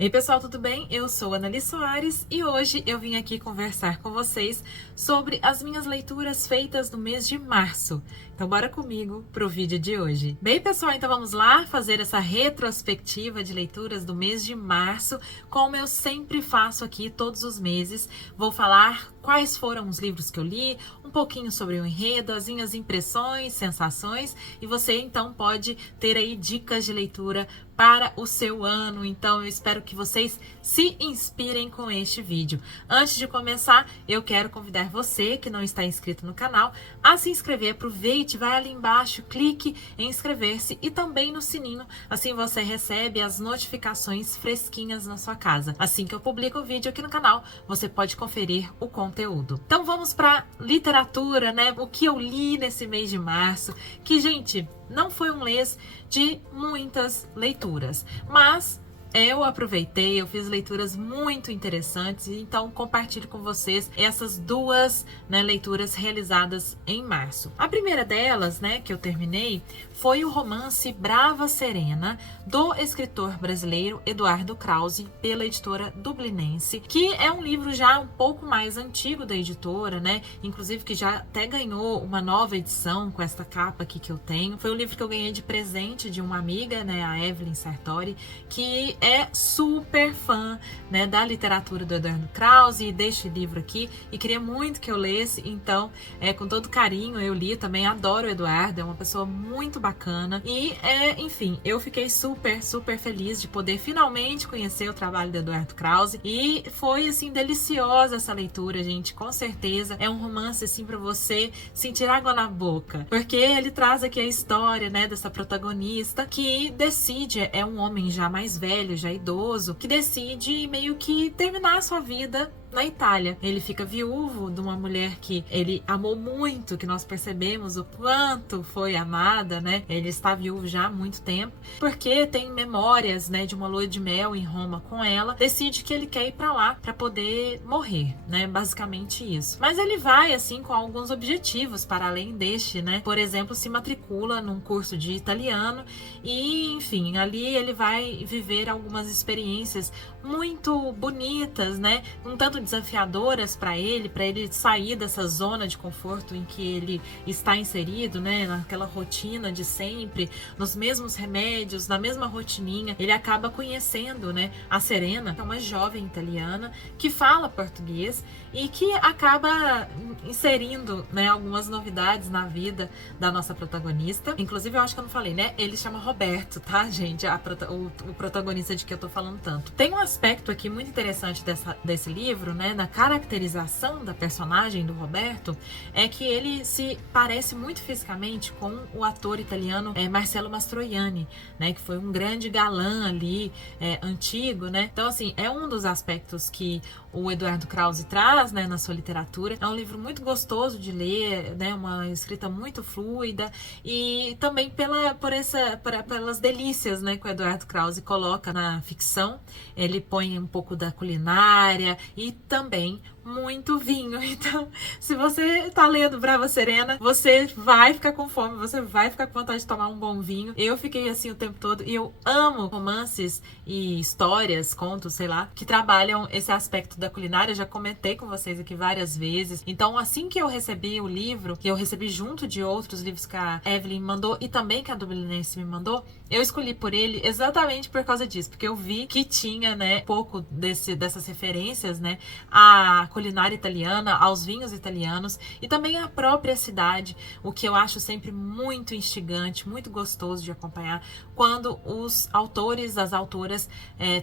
Ei pessoal, tudo bem? Eu sou Anneli Soares e hoje eu vim aqui conversar com vocês sobre as minhas leituras feitas no mês de março. Então bora comigo pro vídeo de hoje. Bem pessoal, então vamos lá fazer essa retrospectiva de leituras do mês de março, como eu sempre faço aqui todos os meses. Vou falar quais foram os livros que eu li, um pouquinho sobre o enredo, as minhas impressões, sensações, e você então pode ter aí dicas de leitura para o seu ano. Então eu espero que vocês se inspirem com este vídeo. Antes de começar, eu quero convidar você que não está inscrito no canal a se inscrever. Aproveite, vai ali embaixo, clique em inscrever-se e também no sininho, assim você recebe as notificações fresquinhas na sua casa. Assim que eu publico o vídeo aqui no canal, você pode conferir o conteúdo. Então vamos para literatura, né? O que eu li nesse mês de março, que, gente, não foi um mês de muitas leituras, mas eu aproveitei, eu fiz leituras muito interessantes, então compartilho com vocês essas duas, leituras realizadas em março. A primeira delas, que eu terminei, foi o romance Brava Serena, do escritor brasileiro Eduardo Krause, pela editora Dublinense, que é um livro já um pouco mais antigo da editora, inclusive que já até ganhou uma nova edição com esta capa aqui que eu tenho. Foi um livro que eu ganhei de presente de uma amiga, a Evelyn Sartori, que é super fã, da literatura do Eduardo Krause e deste livro aqui, e queria muito que eu lesse, então, com todo carinho eu li. Também adoro o Eduardo, é uma pessoa muito bacana, e, enfim, eu fiquei super feliz de poder finalmente conhecer o trabalho do Eduardo Krause, e foi, assim, deliciosa essa leitura, gente, com certeza. É um romance, assim, para você sentir água na boca, porque ele traz aqui a história, dessa protagonista que decide, é um homem já mais velho, já idoso, que decide meio que terminar a sua vida na Itália. Ele fica viúvo de uma mulher que ele amou muito, que nós percebemos o quanto foi amada, Ele está viúvo já há muito tempo, porque tem memórias, de uma lua de mel em Roma com ela. Decide que ele quer ir para lá para poder morrer, Basicamente isso. Mas ele vai, assim, com alguns objetivos para além deste, Por exemplo, se matricula num curso de italiano e, enfim, ali ele vai viver algumas experiências muito bonitas, um tanto desafiadoras para ele sair dessa zona de conforto em que ele está inserido, naquela rotina de sempre, nos mesmos remédios, na mesma rotininha. Ele acaba conhecendo, a Serena, que é uma jovem italiana que fala português e que acaba inserindo, algumas novidades na vida da nossa protagonista. Inclusive, eu acho que eu não falei, ele chama Roberto, tá, gente? O protagonista de que eu tô falando tanto. Tem um aspecto aqui muito interessante desse livro, na caracterização da personagem do Roberto, é que ele se parece muito fisicamente com o ator italiano Marcello Mastroianni, que foi um grande galã ali, antigo, Então, assim, é um dos aspectos que o Eduardo Krause traz, na sua literatura. É um livro muito gostoso de ler, uma escrita muito fluida, e também pelas delícias, que o Eduardo Krause coloca na ficção. Ele põe um pouco da culinária e também muito vinho. Então, se você tá lendo Brava Serena, você vai ficar com fome, você vai ficar com vontade de tomar um bom vinho. Eu fiquei assim o tempo todo, e eu amo romances e histórias, contos, sei lá, que trabalham esse aspecto da culinária. Eu já comentei com vocês aqui várias vezes. Então, assim que eu recebi o livro, que eu recebi junto de outros livros que a Evelyn mandou e também que a Dublinense me mandou, eu escolhi por ele exatamente por causa disso, porque eu vi que tinha, pouco dessas referências, a culinária italiana, aos vinhos italianos e também a própria cidade, o que eu acho sempre muito instigante, muito gostoso de acompanhar, quando os autores, as autoras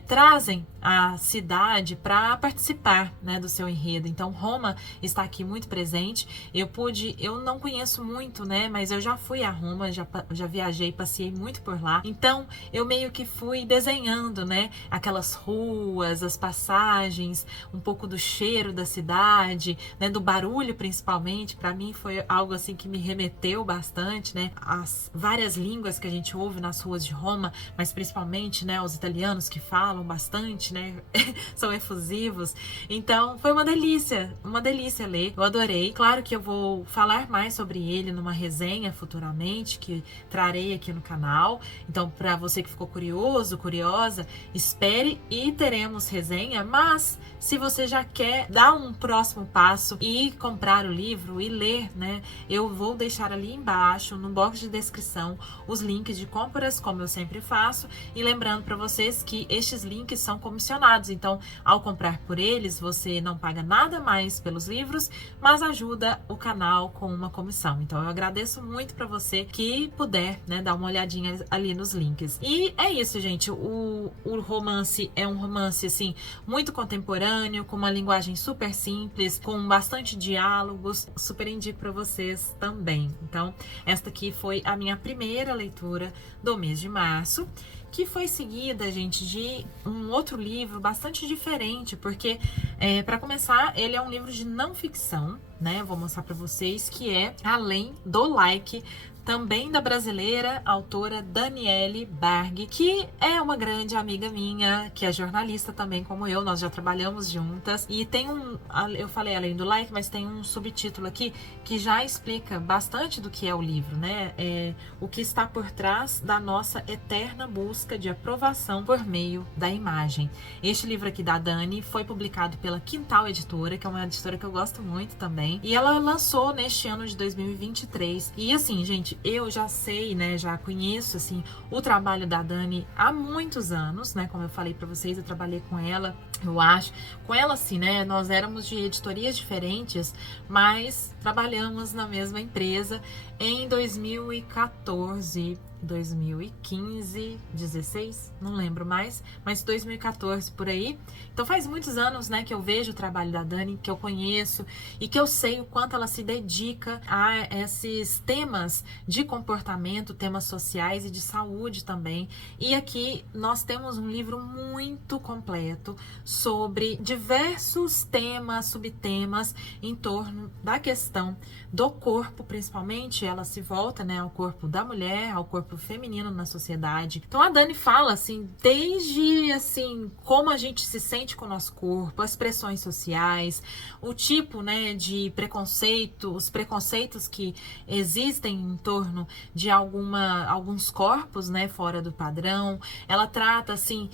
trazem a cidade para participar, do seu enredo. Então, Roma está aqui muito presente. Eu não conheço muito, mas eu já fui a Roma, já viajei, passei muito por lá. Então, eu meio que fui desenhando, aquelas ruas, as passagens, um pouco do cheiro da cidade, né, do barulho principalmente. Para mim foi algo assim que me remeteu bastante, né, as várias línguas que a gente ouve nas ruas de Roma, mas principalmente, né, os italianos que falam bastante, né, são efusivos. Então foi uma delícia ler. Eu adorei. Claro que eu vou falar mais sobre ele numa resenha futuramente que trarei aqui no canal. Então, para você que ficou curioso, curiosa, espere e teremos resenha. Mas se você já quer dar um próximo passo e comprar o livro e ler, né, eu vou deixar ali embaixo no box de descrição os links de compras, como eu sempre faço, e lembrando para vocês que estes links são comissionados. Então, ao comprar por eles, você não paga nada mais pelos livros, mas ajuda o canal com uma comissão. Então, eu agradeço muito para você que puder, né, dar uma olhadinha ali nos links. E é isso, gente. O romance é um romance, assim, muito contemporâneo, com uma linguagem super simples, com bastante diálogos. Super indico para vocês também. Então, esta aqui foi a minha primeira leitura do mês de março, que foi seguida, gente, de um outro livro bastante diferente, porque, para começar, ele é um livro de não ficção, né? Eu vou mostrar para vocês que é Além do Like, também da brasileira autora Daniele Barghi, que é uma grande amiga minha, que é jornalista também como eu, nós já trabalhamos juntas. E tem eu falei Além do Like, mas tem um subtítulo aqui que já explica bastante do que é o livro, né? O que está por trás da nossa eterna busca de aprovação por meio da imagem. Este livro aqui da Dani foi publicado pela Quintal Editora, que é uma editora que eu gosto muito também, e ela lançou neste ano de 2023. E assim, gente, eu já sei, né, já conheço, assim, o trabalho da Dani há muitos anos, né, como eu falei pra vocês, eu trabalhei com ela, eu acho, com ela assim, né, nós éramos de editorias diferentes, mas trabalhamos na mesma empresa em 2014, 2015, 16, não lembro mais, mas 2014 por aí. Então faz muitos anos, né, que eu vejo o trabalho da Dani, que eu conheço e que eu sei o quanto ela se dedica a esses temas de comportamento, temas sociais e de saúde também. E aqui nós temos um livro muito completo sobre diversos temas, subtemas em torno da questão do corpo, principalmente. Ela se volta, né, ao corpo da mulher, ao corpo feminino na sociedade. Então a Dani fala assim, desde assim como a gente se sente com o nosso corpo, as pressões sociais, o tipo, né, de preconceito, os preconceitos que existem em torno de alguns corpos, né, fora do padrão. Ela trata assim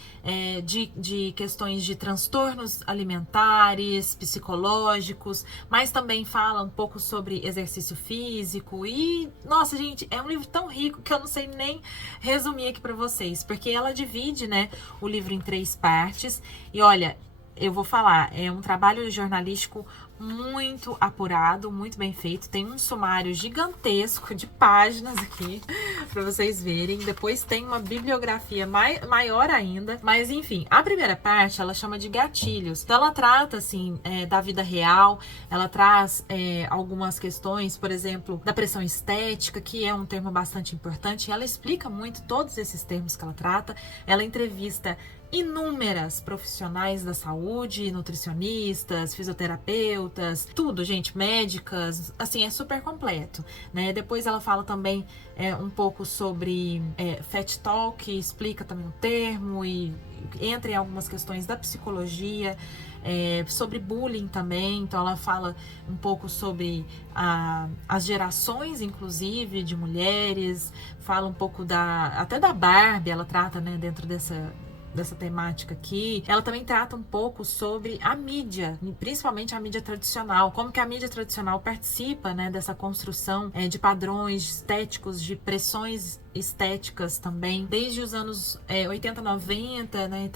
de questões de transtornos alimentares, psicológicos, mas também fala um pouco sobre exercício físico. E nossa, gente, é um livro tão rico que eu não sei nem resumir aqui para vocês, porque ela divide, né, o livro em 3 partes. E olha, eu vou falar, é um trabalho jornalístico muito apurado, muito bem feito. Tem um sumário gigantesco de páginas aqui para vocês verem. Depois tem uma bibliografia maior ainda. Mas enfim, a primeira parte ela chama de gatilhos. Então ela trata assim da vida real. Ela traz algumas questões, por exemplo, da pressão estética, que é um termo bastante importante. Ela explica muito todos esses termos que ela trata. Ela entrevista inúmeras profissionais da saúde, nutricionistas, fisioterapeutas, tudo, gente, médicas, assim, é super completo, né? Depois ela fala também um pouco sobre Fat Talk, explica também o termo e entra em algumas questões da psicologia, sobre bullying também. Então ela fala um pouco sobre as gerações, inclusive, de mulheres, fala um pouco até da Barbie, ela trata, né, dentro dessa temática aqui. Ela também trata um pouco sobre a mídia, principalmente a mídia tradicional, como que a mídia tradicional participa, né, dessa construção de padrões estéticos, de pressões estéticas também, desde os anos 80, 90, né,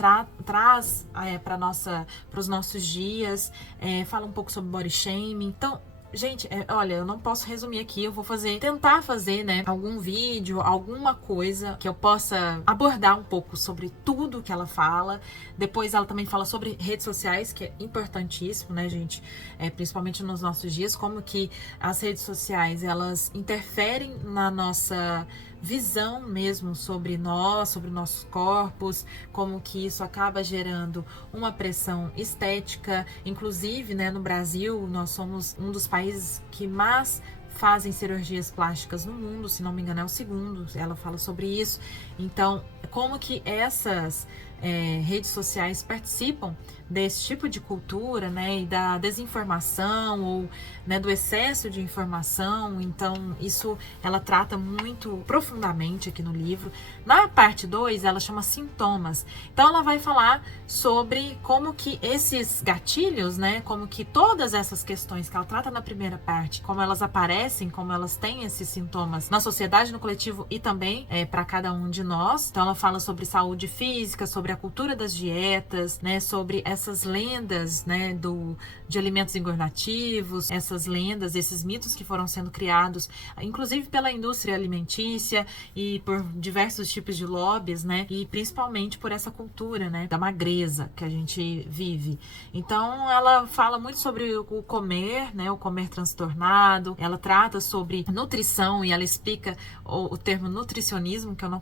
traz para os nossos dias, fala um pouco sobre body shaming. Então, gente, olha, eu não posso resumir aqui, eu vou tentar fazer, né, algum vídeo, alguma coisa que eu possa abordar um pouco sobre tudo que ela fala. Depois ela também fala sobre redes sociais, que é importantíssimo, né, gente, principalmente nos nossos dias, como que as redes sociais, elas interferem visão mesmo sobre nós, sobre nossos corpos, como que isso acaba gerando uma pressão estética. Inclusive, né, no Brasil, nós somos um dos países que mais fazem cirurgias plásticas no mundo, se não me engano é o segundo, ela fala sobre isso. Então, como que essas redes sociais participam desse tipo de cultura, né, e da desinformação ou, né, do excesso de informação. Então isso ela trata muito profundamente aqui no livro. Na parte 2 ela chama sintomas, então ela vai falar sobre como que esses gatilhos, né, como que todas essas questões que ela trata na primeira parte, como elas aparecem, como elas têm esses sintomas na sociedade, no coletivo e também para cada um de nós. Então ela fala sobre saúde física, sobre a cultura das dietas, né, sobre essas lendas, né, de alimentos engordativos, essas lendas, esses mitos que foram sendo criados, inclusive pela indústria alimentícia e por diversos tipos de lobbies, né, e principalmente por essa cultura, né, da magreza que a gente vive. Então ela fala muito sobre o comer, né, o comer transtornado. Ela trata sobre nutrição e ela explica o termo nutricionismo, que eu não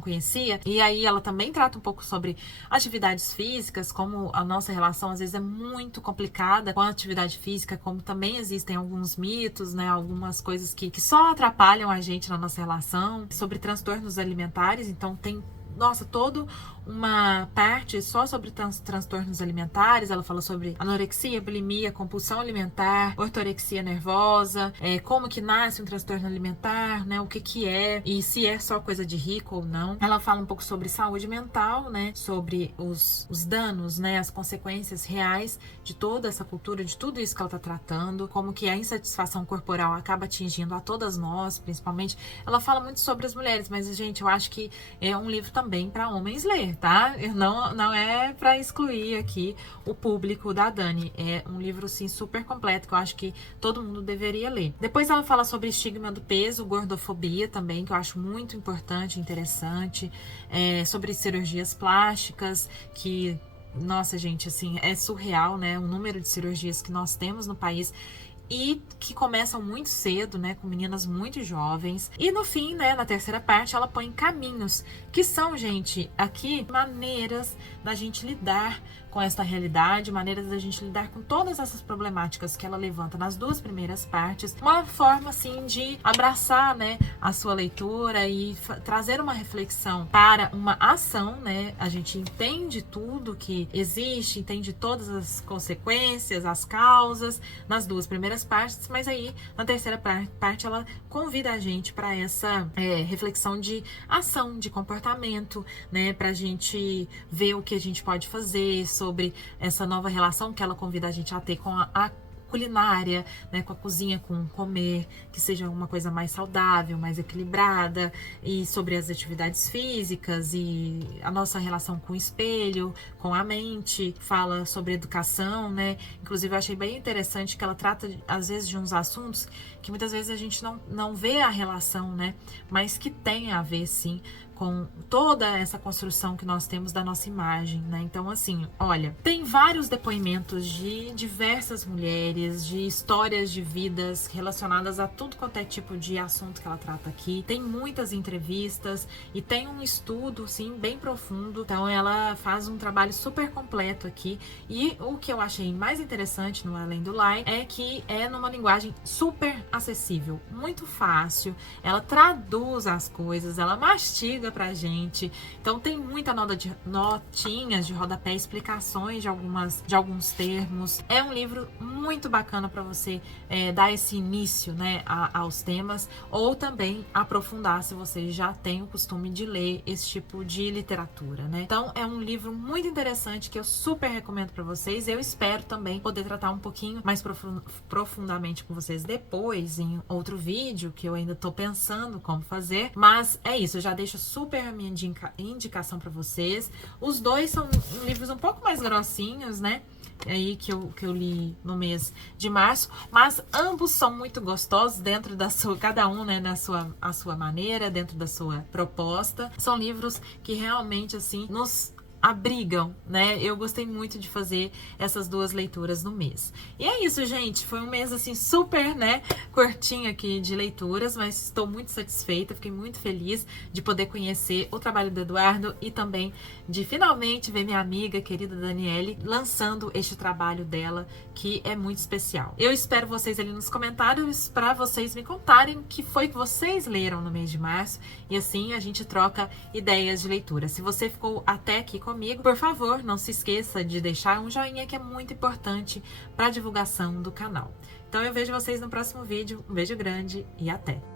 conhecia, e aí ela também trata um pouco sobre atividades físicas, como a nossa relação às vezes é muito complicada com a atividade física, como também existem alguns mitos, né, algumas coisas que só atrapalham a gente na nossa relação, sobre transtornos alimentares. Então tem, nossa, todo uma parte só sobre transtornos alimentares. Ela fala sobre anorexia, bulimia, compulsão alimentar, ortorexia nervosa, como que nasce um transtorno alimentar, né, o que é e se é só coisa de rico ou não. Ela fala um pouco sobre saúde mental, né, sobre os danos, né, as consequências reais de toda essa cultura, de tudo isso que ela tá tratando, como que a insatisfação corporal acaba atingindo a todas nós, principalmente. Ela fala muito sobre as mulheres, mas, gente, eu acho que é um livro também para homens ler, tá? Não é para excluir aqui o público da Dani. É um livro, sim, super completo, que eu acho que todo mundo deveria ler. Depois ela fala sobre estigma do peso, gordofobia também, que eu acho muito importante, interessante. Sobre cirurgias plásticas, que, nossa, gente, assim, é surreal, né? O número de cirurgias que nós temos no país e que começam muito cedo, né, com meninas muito jovens. E no fim, né, na terceira parte, ela põe caminhos, que são, gente, aqui maneiras da gente lidar com esta realidade, maneiras da gente lidar com todas essas problemáticas que ela levanta nas duas primeiras partes, uma forma, assim, de abraçar, né, a sua leitura e trazer uma reflexão para uma ação, né. A gente entende tudo que existe, entende todas as consequências, as causas, nas duas primeiras partes, mas aí na terceira parte ela convida a gente para essa reflexão de ação, de comportamento, né, para a gente ver o que a gente pode fazer sobre essa nova relação que ela convida a gente a ter com a culinária, né, com a cozinha, com o comer, que seja uma coisa mais saudável, mais equilibrada, e sobre as atividades físicas e a nossa relação com o espelho, com a mente. Fala sobre educação, né? Inclusive eu achei bem interessante que ela trata às vezes de uns assuntos que muitas vezes a gente não vê a relação, né, mas que tem a ver, sim, com toda essa construção que nós temos da nossa imagem, né? Então, assim, olha, tem vários depoimentos de diversas mulheres, de histórias de vidas relacionadas a tudo quanto é tipo de assunto que ela trata aqui. Tem muitas entrevistas e tem um estudo, sim, bem profundo. Então, ela faz um trabalho super completo aqui. E o que eu achei mais interessante no Além do Like é que é numa linguagem super acessível, muito fácil. Ela traduz as coisas, ela mastiga pra gente. Então tem muita notinhas de rodapé, explicações de alguns termos. É um livro muito bacana para você dar esse início, né, aos temas, ou também aprofundar se você já tem o costume de ler esse tipo de literatura, né? Então é um livro muito interessante que eu super recomendo para vocês. Eu espero também poder tratar um pouquinho mais profundamente com vocês depois em outro vídeo, que eu ainda tô pensando como fazer. Mas é isso, eu já deixo super a minha indicação para vocês. Os dois são livros um pouco mais grossinhos, né? Aí que eu li no mês de março, mas ambos são muito gostosos dentro da sua, cada um, né, a sua maneira, dentro da sua proposta. São livros que realmente, assim, nos abrigam, né? Eu gostei muito de fazer essas duas leituras no mês. E é isso, gente. Foi um mês, assim, super, né, curtinho aqui de leituras, mas estou muito satisfeita, fiquei muito feliz de poder conhecer o trabalho do Eduardo e também de finalmente ver minha amiga querida Daniele lançando este trabalho dela, que é muito especial. Eu espero vocês ali nos comentários para vocês me contarem o que foi que vocês leram no mês de março e assim a gente troca ideias de leitura. Se você ficou até aqui comigo, por favor, não se esqueça de deixar um joinha, que é muito importante para a divulgação do canal. Então eu vejo vocês no próximo vídeo. Um beijo grande e até!